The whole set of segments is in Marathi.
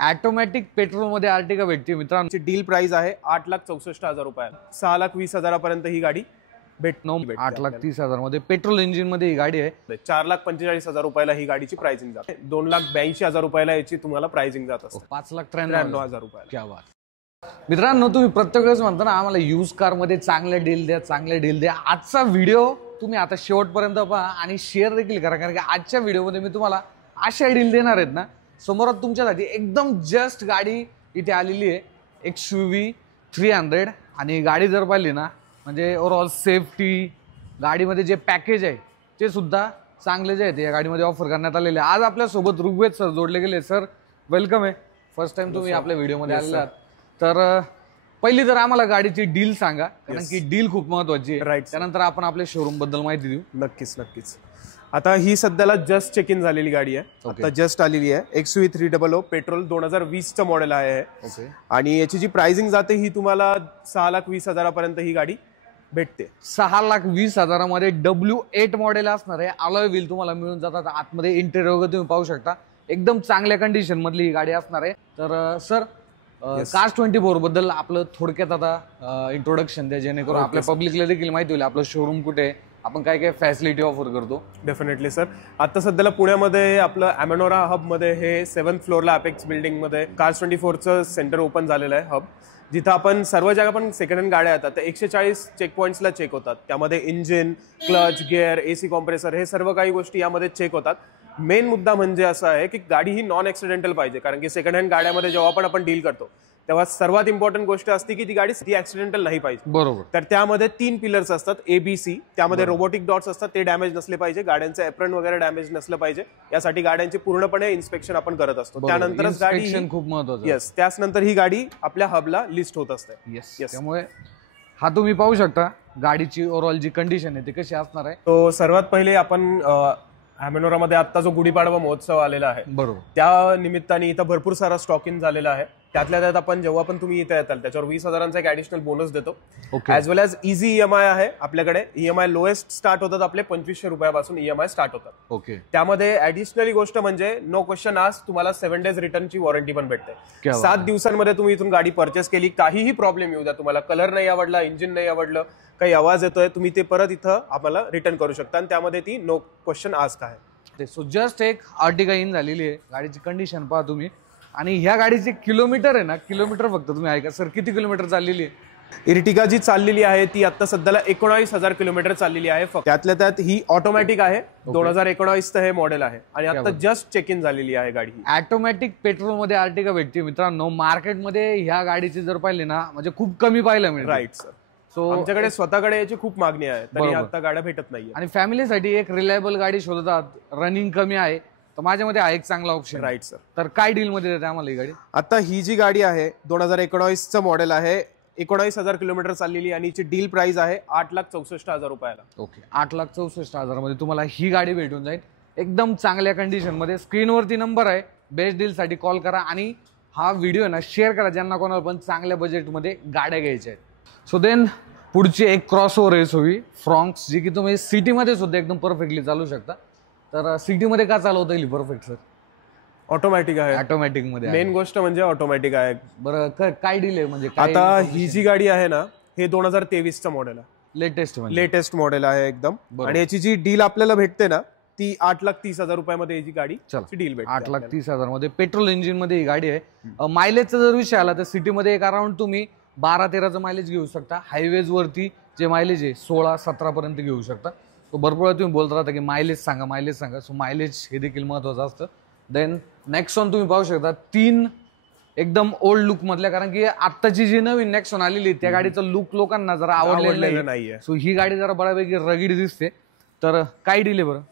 ऑटोमॅटिक पेट्रोल मध्ये आर्टिका भेटते मित्रांनो। डील प्राइस आहे 8,64,000 रुपये, 6,20,000 पर्यंत ही गाडी भेटनो। 8,30,000 मध्ये पेट्रोल इंजिन मध्ये ही गाडी आहे। 4,45,000 रुपयाला ही गाडीची प्राइसिंग जाते। 2,82,000 रुपयाला याची तुम्हाला प्राइसिंग जात असते। 5,93,000 रुपये। क्या बात मित्रांनो, तुम्ही प्रत्येक वेळेस म्हणता ना आम्हाला यूज कार मध्ये चांगले डील द्या, चांगले डील द्या। आजचा व्हिडिओ तुम्ही आता शेवटपर्यंत पहा आणि शेअर देखील करा, कारण की आजच्या व्हिडिओमध्ये मी तुम्हाला अशा डील देणार आहेत ना, समोरात तुमच्यासाठी एकदम जस्ट गाडी इथे आलेली आहे XUV 300। आणि गाडी जर पाहिली ना म्हणजे ओव्हरऑल सेफ्टी, गाडीमध्ये जे पॅकेज आहे ते सुद्धा चांगले जे आहेत या गाडीमध्ये ऑफर करण्यात आलेले आहे। आज आपल्यासोबत ऋग्वेद सर जोडले गेले। सर वेलकम आहे, फर्स्ट टाइम तुम्ही आपल्या व्हिडिओमध्ये आलेले आहात। तर पहिली तर आम्हाला गाडीची डील सांगा, कारण की डील खूप महत्वाची आहे। त्यानंतर आपण आपल्या शोरूम बद्दल माहिती देऊ। नक्कीच। आता ही सध्याला जस्ट चेक इन झालेली गाडी आहे, आता जस्ट आलेली आहे। XUV 300 पेट्रोल 2020 चं मॉडेल आहे आणि याची जी प्राइसिंग जाते ही तुम्हाला 6,20,000 पर्यंत ही गाडी भेटते। 6,20,000 मध्ये W8 मॉडेल असणार आहे। अलॉय व्हील तुम्हाला मिळून जातात। आतमध्ये इंटेरियर वगैरे तुम्ही पाहू शकता, एकदम चांगल्या कंडिशन मधली ही गाडी असणार आहे। तर सर कार्स 24 बद्दल आपलं थोडक्यात आता इंट्रोडक्शन द्या, जेणेकरून आपल्या पब्लिकला देखील माहिती होईल आपलं शोरूम कुठे आहे, आपण काय काय फॅसिलिटी ऑफर करतो। डेफिनेटली सर, आता सध्याला पुण्यामध्ये आपलं अमेनोरा हब मध्ये हे 7th फ्लोअरला अपेक्स बिल्डिंग मध्ये कार्स 24चं सेंटर ओपन झालेलं आहे हब, जिथं आपण सर्व जागा पण सेकंड हँड गाड्या येतात 140 चेक पॉईंट्सला चेक होतात। त्यामध्ये engine, clutch, gear, AC compressor हे सर्व काही गोष्टी यामध्ये चेक होतात। मेन मुद्दा म्हणजे असा आहे की गाडी ही नॉन ऍक्सिडेंटल पाहिजे, कारण की सेकंड हँड गाड्यामध्ये जेव्हा पण आपण डील करतो तेव्हा सर्वात इम्पॉर्टंट गोष्ट असते की ती गाडी ऍक्सिडेंटल नाही पाहिजे। बरोबर। तर त्यामध्ये 3 पिलर्स असतात ABC, त्यामध्ये रोबोटिक डॉट्स असतात, ते डॅमेज नसले पाहिजे। गाड्यांचं एप्रन वगैरे डॅमेज नसलं पाहिजे, यासाठी गाड्यांचे पूर्णपणे इन्स्पेक्शन आपण करत असतो। त्यानंतरच गाडी खूप महत्वाचं। येस, त्यानंतर ही गाडी आपल्या हबला लिस्ट होत असते। येस, त्यामुळे हा तुम्ही पाहू शकता गाडीची ओव्हरऑल जी कंडिशन आहे ती कशी असणार आहे। तो सर्वात पहिले आपण अमेनोरा मध्ये आता जो गुढीपाडवा महोत्सव आलेला आहे, बरोबर, त्या निमित्ताने इथं भरपूर सारा स्टॉक इन झालेला आहे। त्यातल्या त्यात आपण जेव्हा पण तुम्ही इथे येताल त्याच्यावर 20,000चा एक ऍडिशनल बोनस देतो। ऍज वेल एज इझी EMI आहे आपल्याकडे। EMI लोएस्ट स्टार्ट होतात आपले 2,500 रुपयापासून EMI स्टार्ट होतात। ओके। त्यामध्ये ऍडिशनली गोष्ट म्हणजे नो क्वेश्चन आस्क्ड तुम्हाला 7 डेज रिटर्नची वॉरंटी पण भेटते। 7 दिवसांमध्ये तुम्ही इथून गाडी परचेस केली, काहीही प्रॉब्लेम येऊ द्या, तुम्हाला कलर नाही आवडला, इंजिन नाही आवडलं, काही आवाज येतोय, तुम्ही ते परत इथं आम्हाला रिटर्न करू शकता आणि त्यामध्ये ती नो क्वेश्चन आस्क्ड आहे। सो जस्ट एक आर्टिका इन झालेली आहे, गाडीची कंडिशन पहा तुम्ही। आणि ह्या गाडीचे किलोमीटर आहे ना, किलोमीटर फक्त तुम्ही ऐका सर, किती किलोमीटर चाललेली आहे? इर्टिगा जी चाललेली आहे ती आता सध्याला 19,000 किलोमीटर चाललेली आहे फक्त। त्यातल्या त्यात ही ऑटोमॅटिक आहे, 2019चं हे मॉडेल आहे आणि आता जस्ट चेक इन झालेली आहे गाडी। ऑटोमॅटिक पेट्रोल मध्ये आर्टिका भेटते मित्रांनो। मार्केटमध्ये ह्या गाडीची जर पाहिली ना म्हणजे खूप कमी पाहायला मिळेल। राईट सर, सो आमच्याकडे स्वतःकडे याची खूप मागणी आहे, तरी आता गाड्या भेटत नाहीये। आणि फॅमिलीसाठी एक रिलायबल गाडी शोधतात, रनिंग कमी आहे, तर माझ्यामध्ये हा एक चांगला ऑप्शन। राईट सर, तर काय डील मध्ये देते आम्हाला ही गाडी? आता ही जी गाडी आहे 2019चं मॉडेल आहे, 19,000 किलोमीटर चाललेली आणि हिची डील प्राइस आहे 8,64,000 रुपयाला। ओके, 8,64,000 मध्ये तुम्हाला ही गाडी भेटून जाईल एकदम चांगल्या कंडिशन मध्ये। स्क्रीनवरती नंबर आहे, बेस्ट डील साठी कॉल करा आणि हा व्हिडिओ ना शेअर करा ज्यांना कोणाला पण चांगल्या बजेटमध्ये गाड्या घ्यायच्या आहेत। सो देन पुढची एक क्रॉसओव्हर रेस होई फ्रॉन्क्स, जी की तुम्ही सिटीमध्ये सुद्धा एकदम परफेक्टली चालू शकता। तर सिटीमध्ये का चालवता येईल परफेक्ट सर? ऑटोमॅटिक आहे, ऑटोमॅटिक मध्ये। मेन गोष्ट म्हणजे ऑटोमॅटिक आहे। बरं, काय डील आहे म्हणजे? आता ही जी गाडी आहे ना, हे 2023चं मॉडेल आहे, लेटेस्ट मॉडेल आहे एकदम। आणि याची जी डील आपल्याला भेटते ना ती 8,30,000 रुपयामध्ये याची गाडी डील भेटते। 8,30,000 मध्ये पेट्रोल इंजिन मध्ये ही गाडी आहे। मायलेजचा जर विषय आला तर सिटीमध्ये एक अराउंड तुम्ही 12-13चं मायलेज घेऊ शकता। हायवेज वरती जे मायलेज आहे 16-17 पर्यंत घेऊ शकता। तो भरपूर तुम्ही बोलत राहता की मायलेज सांगा, सो मायलेज हे देखील महत्वाचं असतं। देन नेक्सॉन तुम्ही पाहू शकता, 3 एकदम ओल्ड लुक मधल्या, कारण की आत्ताची जी नवीन नेक्सॉन आलेली त्या गाडीचं लुक लोकांना जरा आवडलेलं नाहीये। सो ही गाडी जरा बऱ्यापैकी रगीड दिसते। तर काय डील आहे बरं?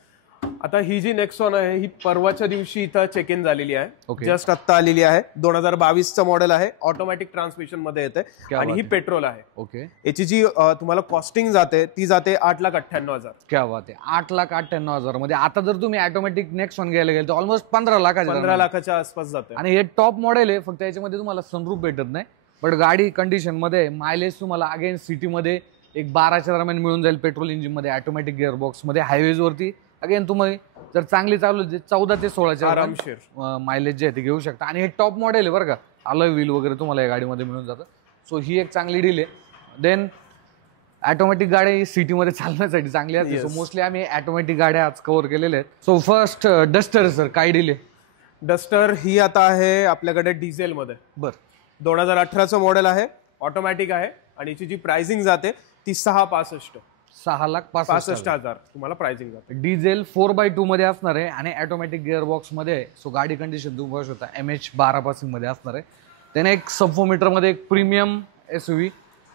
आता ही जी नेक्सॉन आहे ही परवाच्या दिवशी इथं चेक इन झालेली आहे, जस्ट आता आलेली आहे। 2022चं मॉडेल आहे, ऑटोमॅटिक ट्रान्समिशन मध्ये येते आणि ही पेट्रोल आहे। ओके, याची जी तुम्हाला कॉस्टिंग जाते ती जाते 8,98,000। क्या बात आहे, 8,98,000 मध्ये। आता जर तुम्ही ऑटोमॅटिक नेक्सॉन घ्यायला गेले तर ऑलमोस्ट 15 लाखाच्या आसपास जाते। आणि हे टॉप मॉडेल आहे, फक्त याच्यामध्ये तुम्हाला सनरूफ भेटत नाही, बट गाडी कंडिशन मध्ये मायलेज तुम्हाला अगेन सिटीमध्ये एक 12च्या दरम्यान मिळून जाईल पेट्रोल इंजिन मध्ये, ऑटोमॅटिक गिअर बॉक्स मध्ये। हायवेज वरती अगेन तुम्ही जर चांगली चालू 14 ते 16 आरामशीर मायलेज जे आहे ते घेऊ शकता. आणि हे टॉप मॉडेल आहे बरं का, अलॉय व्हील वगैरे तुम्हाला या गाडीमध्ये मिळून जातं. सो ही एक चांगली डील आहे. देन ऑटोमॅटिक गाडी सिटीमध्ये चालण्यासाठी चांगली असते. सो मोस्टली आम्ही ऑटोमॅटिक गाड्या आज कव्हर केलेल्या आहेत. सो फर्स्ट डस्टर सर, काय डील आहे? डस्टर ही आता आहे आपल्याकडे डिझेल मध्ये. बरं, 2018चं मॉडेल आहे, ऑटोमॅटिक आहे आणि याची जी प्राइसिंग जाते ती 6,65,000 6,65,000 तुम्हाला प्राइसिंग जाते. डिझेल 4x2 मध्ये असणार आहे आणि ऑटोमॅटिक गिअर बॉक्स मध्ये आहे. सो गाडी कंडिशन तुम्ही बघू शकता MH12 पासिंग मध्ये असणार आहे. त्याने एक सबफोमीटर मध्ये एक प्रीमियम SUV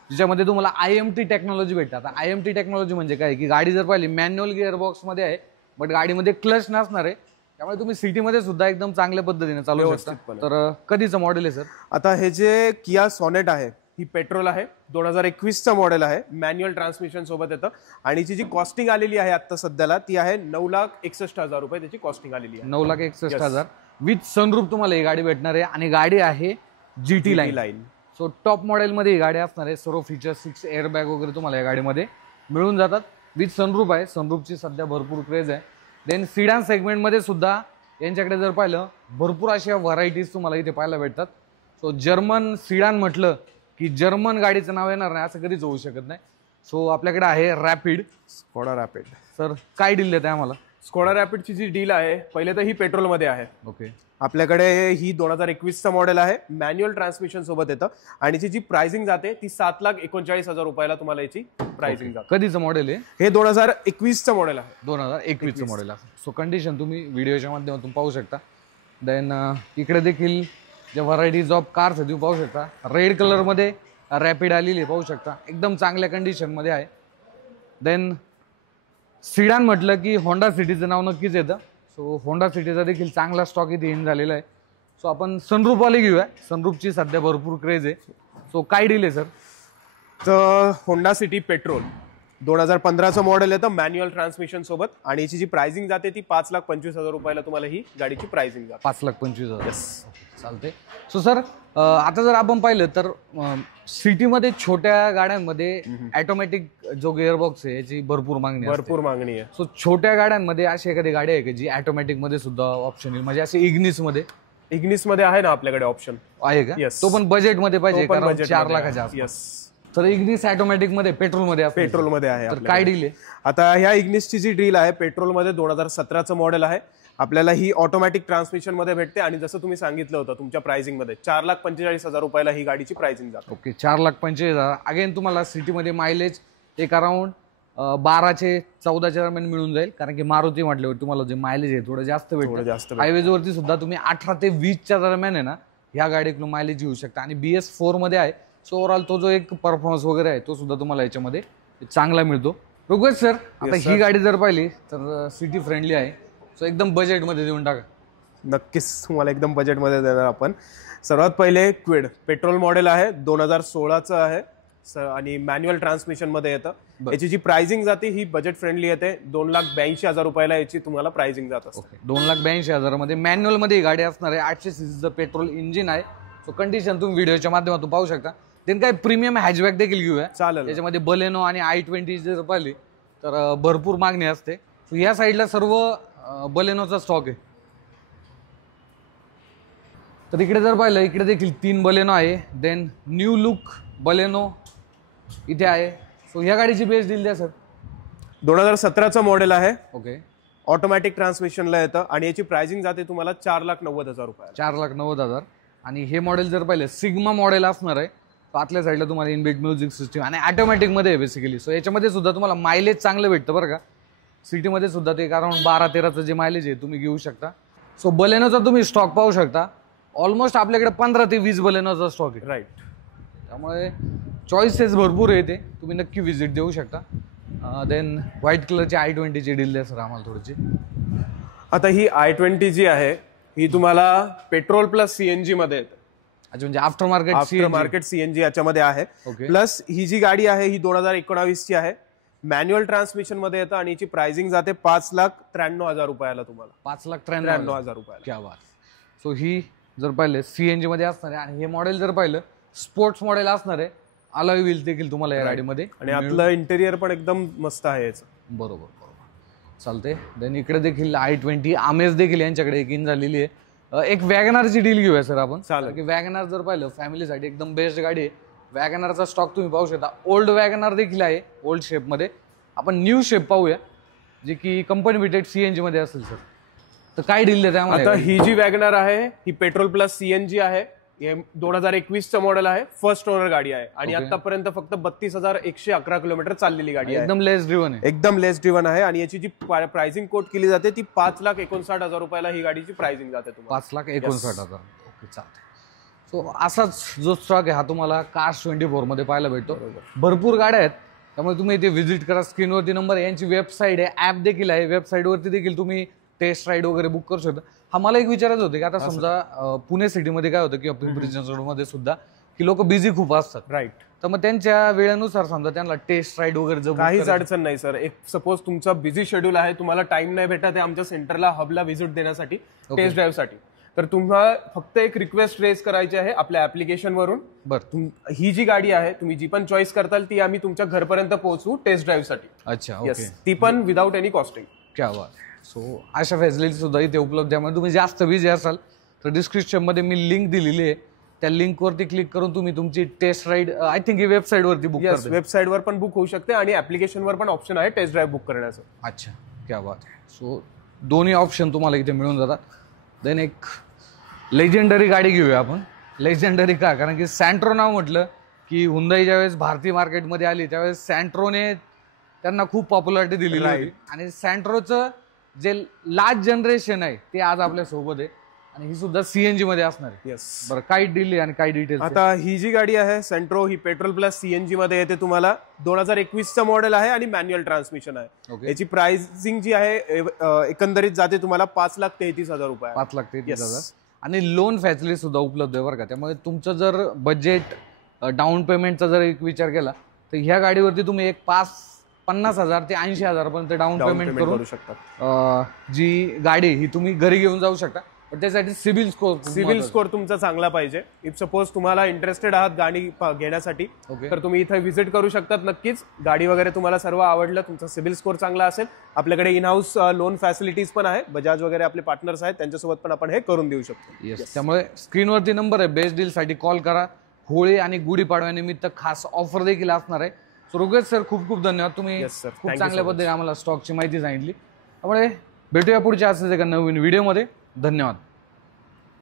ज्याच्यामध्ये तुम्हाला IMT टेक्नॉलॉजी भेटते. आता IMT टेक्नॉलॉजी म्हणजे काय की गाडी जर पाहिली मॅन्युअल गिअर बॉक्स मध्ये आहे, बट गाडीमध्ये क्लच नसणार आहे. त्यामुळे तुम्ही सिटीमध्ये सुद्धा एकदम चांगल्या पद्धतीने चालू शकता. तर कधीचं मॉडेल आहे सर? आता हे जे किया सॉनेट आहे ही पेट्रोल आहे, 2021चं मॉडेल आहे, मॅन्युअल ट्रान्समिशन सोबत येतं आणि जी कॉस्टिंग आलेली आहे आता सध्याला ती आहे 9,61,000 रुपये त्याची कॉस्टिंग आलेली आहे. 9,61,000 विथ सनरूफ तुम्हाला ही गाडी भेटणार आहे आणि गाडी आहे GT लाईन. सो टॉप मॉडेलमध्ये ही गाडी असणार आहे. सर्व फीचर्स 6 एअरबॅग वगैरे तुम्हाला या गाडीमध्ये मिळून जातात. विथ सनरूफ आहे. सनरूफची सध्या भरपूर क्रेज आहे. देन सिडान सेगमेंटमध्ये सुद्धा यांच्याकडे जर पाहिलं भरपूर अशा व्हरायटीज तुम्हाला इथे पाहायला भेटतात. सो जर्मन सिडान म्हटलं की जर्मन गाडीचं नाव येणार नाही असं कधीच होऊ शकत नाही. सो आपल्याकडे आहे रॅपिड, स्कोडा रॅपिड. सर काय डील देत आहे आम्हाला? स्कोडा रॅपिडची जी डील आहे पहिले तर ही पेट्रोलमध्ये आहे. ओके, आपल्याकडे ही 2021चं मॉडेल आहे, मॅन्युअल ट्रान्समिशन सोबत येतं आणि याची जी प्राइसिंग जाते ती 7,39,000 रुपयाला तुम्हाला याची प्राइसिंग जाते. कधीचं मॉडेल आहे हे 2021चं मॉडेल आहे. 2021चं मॉडेल आहे. सो कंडिशन तुम्ही व्हिडिओच्या माध्यमातून पाहू शकता. देन इकडे देखील ज्या व्हरायटीज ऑफ कार्स आहेत तुम्ही पाहू शकता. रेड कलरमध्ये रॅपिड आलेली पाहू शकता, एकदम चांगल्या कंडिशनमध्ये आहे. देन सिडान म्हटलं की होंडा सिटीचं नाव नक्कीच येतं. सो होंडा सिटीचा देखील चांगला स्टॉक इथे इन झालेला आहे. सो आपण सनरूफवाले घेऊया. सनरूफची सध्या भरपूर क्रेज आहे. सो काय डील आहे सर? तर होंडा सिटी पेट्रोल 2015चं मॉडेल येतं, मॅन्युअल ट्रान्समिशन सोबत आणि याची जी प्राइसिंग जाते ती 5,25,000 रुपयाला तुम्हाला ही गाडीची प्राइसिंग जाते. 5,25,000 चालते. सो सर आता जर आपण पाहिलं तर सिटीमध्ये छोट्या गाड्यांमध्ये ऑटोमॅटिक जो गिअरबॉक्स आहे याची भरपूर मागणी आहे. सो छोट्या गाड्यांमध्ये अशी एखादी गाडी आहे का जी ऑटोमॅटिक मध्ये सुद्धा ऑप्शन येईल, म्हणजे असे इग्निस मध्ये आहे ना आपल्याकडे ऑप्शन आहे का? तो पण बजेटमध्ये पाहिजे, कारण 4 लाखाच्या आसपास. तर इग्निस ऑटोमॅटिक मध्ये पेट्रोलमध्ये आहे. तर काय डील आहे आता ह्या इग्निसची जी डील आहे पेट्रोलमध्ये 2017चं मॉडेल आहे. आपल्याला ही ऑटोमॅटिक ट्रान्समिशन मध्ये भेटते आणि जसं तुम्ही सांगितलं होतं तुमच्या प्राइसिंग मध्ये 4,45,000 रुपयाला ही गाडीची प्राइसिंग जाते. ओके, 4,45,000. अगेन तुम्हाला सिटीमध्ये मायलेज एक अराउंड 12 ते 14 दरम्यान मिळून जाईल, कारण की मारुती म्हटल्यावर तुम्हाला जे मायलेज आहे थोडं जास्त भेटतं. हायवेजवरती सुद्धा तुम्ही 18 ते 20च्या दरम्यान आहे ना ह्या गाडीकडून मायलेज घेऊ शकता आणि BS4 मध्ये आहे. सो ओव्हरऑल तो जो एक परफॉर्मन्स वगैरे आहे तो सुद्धा तुम्हाला याच्यामध्ये चांगला मिळतो. रुगज सर, आता ही गाडी जर पाहिली तर सिटी फ्रेंडली आहे. सो एकदम बजेटमध्ये देऊन टाका. नक्कीच तुम्हाला एकदम बजेटमध्ये देणार आपण. सर्वात पहिले क्विड पेट्रोल मॉडेल आहे, 2016चं आहे आणि मॅन्युअल ट्रान्समिशन मध्ये येतं. याची जी प्राइसिंग जाते ही बजेट फ्रेंडली येते. 2,82,000 रुपयाला याची तुम्हाला प्राइसिंग जात असते. 2,82,000 मध्ये मॅन्युअल मध्ये ही गाडी असणार आहे. 800 सीसीचं पेट्रोल इंजिन आहे. सो कंडिशन तुम्ही व्हिडिओच्या माध्यमातून पाहू शकता. त्यांनी काय प्रीमियम हॅचबॅक देखील घेऊया चालेल. त्याच्यामध्ये बलेनो आणि i20 जर पाहिली तर भरपूर मागणी असते. सो या साईडला सर्व बलेनोचा स्टॉक आहे. तर इकडे जर पाहिलं इकडे देखील 3 बलेनो आहे. देन न्यू लुक बलेनो इथे आहे. सो या गाडीची बेस डील द्या सर. 2017चं मॉडेल आहे. ओके, ऑटोमॅटिक ट्रान्समिशनला येतं आणि याची प्राइसिंग जाते तुम्हाला 4,90,000 रुपये. 4,90,000. आणि हे मॉडेल जर पाहिलं सिग्मा मॉडेल असणार आहे. आतल्या साईडला तुम्हाला इनबिल्ट म्युझिक सिस्टीम आणि ऑटोमॅटिक मध्ये आहे बेसिकली. सो याच्यामध्ये सुद्धा तुम्हाला मायलेज चांगलं भेटतं बरं का. सिटीमध्ये सुद्धा ते अराउंड 12-13चं जे मायलेज आहे तुम्ही घेऊ शकता. सो बलेनोचा तुम्ही स्टॉक पाहू शकता. ऑलमोस्ट आपल्याकडे 15 ते 20 बलेनोचा स्टॉक आहे. राईट. त्यामुळे चॉईसेस भरपूर आहे, ते तुम्ही नक्की व्हिजिट देऊ शकता. देन व्हाईट कलरची i20 ची डील द्या सर आम्हाला थोडीशी. आता ही i20 जी आहे ही तुम्हाला पेट्रोल प्लस CNG मध्ये येते. अच्छा, म्हणजे आफ्टर मार्केट CNG याच्यामध्ये आहे. प्लस ही जी गाडी आहे ही 2019 ची आहे. मॅन्युअल ट्रान्समिशन मध्ये येतं आणि याची प्राइसिंग जाते 5,93,000 रुपयाला तुम्हाला. 5,93,000 रुपयाला. क्या बात. सो ही जर पाहिलं CNG मध्ये असणार आहे आणि हे मॉडेल जर पाहिलं स्पोर्ट्स मॉडेल असणार आहे. अलॉय व्हील देखील तुम्हाला या गाडीमध्ये आणि आपलं इंटेरियर पण एकदम मस्त आहे याचं. बरोबर. चालते. देन इकडे देखील i20 आमेज देखील यांच्याकडे एक इन झालेली आहे. एक वॅगनारची डील घेऊया सर आपण. चालेल. की वॅगनार जर पाहिलं फॅमिलीसाठी एकदम बेस्ट गाडी आहे. वॅगनारचा स्टॉक तुम्ही पाहू शकता. ओल्ड वॅगनार देखील आहे ओल्ड शेपमध्ये. आपण न्यू शेप पाहूया जे की कंपनी फिटेड CNG मध्ये असेल सर. तर काय डील देते आम्हाला? आता ही जी वॅगनार आहे ही पेट्रोल प्लस CNG आहे. हे 2021चं मॉडेल आहे. फर्स्ट ओनर गाडी आहे आणि आतापर्यंत फक्त 32,111 किलोमीटर चाललेली गाडी आहे. एकदम लेस ड्रिव्हन आहे. एकदम लेस ड्रिव्हन आहे आणि याची जी प्राइसिंग कोट केली जाते ती 5,59,000 रुपयाला ही गाडीची प्राइसिंग जाते तुम्हाला. 5,59,000. ओके चालते. सो असाच जो स्टॉक आहे हा तुम्हाला Cars24 मध्ये पाहायला भेटतो. भरपूर गाड्या आहेत त्यामुळे तुम्ही इथे व्हिजिट करा. स्क्रीनवरती नंबर आहे. यांची वेबसाईट आहे, ऍप देखील आहे. वेबसाईटवरती देखील तुम्ही टेस्ट राईड वगैरे बुक करू शकता. हा मला एक विचारायचं होतं की आता समजा पुणे सिटीमध्ये काय होतं किंवा पिंपरी चिंचवडमध्ये सुद्धा की लोक बिझी खूप असतात. राईट. तर मग त्यांच्या वेळेनुसार समजा त्यांना टेस्ट राईड वगैरे जर काहीच अडचण नाही सर. एक सपोज तुमचा बिझी शेड्यूल आहे, तुम्हाला टाइम नाही भेटत आहे आमच्या सेंटरला हबला व्हिजिट देण्यासाठी टेस्ट ड्राईव्ह साठी, तर तुम्हाला फक्त एक रिक्वेस्ट रेज करायची आहे आपल्या ऍप्लिकेशन वरून. बरं. ही जी गाडी आहे तुम्ही जी पण चॉईस करताल ती आम्ही तुमच्या घरपर्यंत पोहोचवू टेस्ट ड्राईव्ह साठी. अच्छा. ओके. ती पण विदाउट एनी कॉस्टिंग. क्या बात. सो अशा फॅसिलिटी सुद्धा इथे उपलब्ध आहे. तुम्ही जास्त बिझी असाल तर डिस्क्रिप्शन मध्ये मी लिंक दिलेली आहे. त्या लिंकवरती क्लिक करून तुम्ही तुमची टेस्ट राईड आय थिंक ही वेबसाईटवरती बुक करता. वेबसाईटवर पण बुक होऊ शकते आणि ऍप्लिकेशनवर पण ऑप्शन आहे टेस्ट ड्राईव्ह बुक करण्याचं. अच्छा. क्या बात. सो दोन्ही ऑप्शन तुम्हाला इथे मिळून जातात. देन एक लेजेंडरी गाडी घेऊया आपण. लेजेंडरी का? कारण की सँट्रो नाव म्हटलं की हुंदाई ज्यावेळेस भारतीय मार्केटमध्ये आली त्यावेळेस सँट्रोने त्यांना खूप पॉप्युलॅरिटी दिलेली होती आणि सँट्रोचं जे लास्ट जनरेशन आहे ते आज आपल्या सोबत आहे आणि ही सुद्धा CNG मध्ये असणार आहे. येस. बरं, काय डील आहे आणि काय डिटेल्स? आता ही जी गाडी आहे सँट्रो ही पेट्रोल प्लस CNG मध्ये येते. तुम्हाला 2021चं मॉडेल आहे आणि मॅन्युअल ट्रान्समिशन आहे. याची प्राइसिंग जी आहे एकंदरीत जाते तुम्हाला 5,33,000 रुपये. 5,33,000 आणि लोन फॅसिलिटी सुद्धा उपलब्ध आहे बरं का. त्यामुळे तुमचं जर बजेट डाऊन पेमेंटचा जर एक विचार केला तर ह्या गाडीवरती तुम्ही एक 50,000 ते 80,000 पर्यंत डाऊन पेमेंट करू शकता. जी गाडी ही तुम्ही घरी घेऊन जाऊ शकता. पण त्यासाठी सिबिल स्कोर तुमचा चांगला पाहिजे. इफ सपोज तुम्हाला इंटरेस्टेड आहात गाडी घेण्यासाठी तर तुम्ही इथे व्हिजिट करू शकतात. नक्कीच गाडी वगैरे तुम्हाला सर्व आवडलं, तुमचा सिबिल स्कोर चांगला असेल, आपल्याकडे इन हाऊस लोन फॅसिलिटीज पण आहे. बजाज वगैरे आपले पार्टनर्स आहेत त्यांच्यासोबत पण आपण हे करून देऊ शकतो. त्यामुळे स्क्रीनवरती नंबर आहे. बेस्ट डील साठी कॉल करा. होळी आणि गुढीपाडव्यानिमित्त खास ऑफर देखील असणार आहे. सो रुगेश सर खूप खूप धन्यवाद. तुम्ही खूप चांगल्या पद्धतीने आम्हाला स्टॉकची माहिती सांगितली. त्यामुळे भेटूया पुढच्या असंच एका नवीन व्हिडिओमध्ये. धन्यवाद.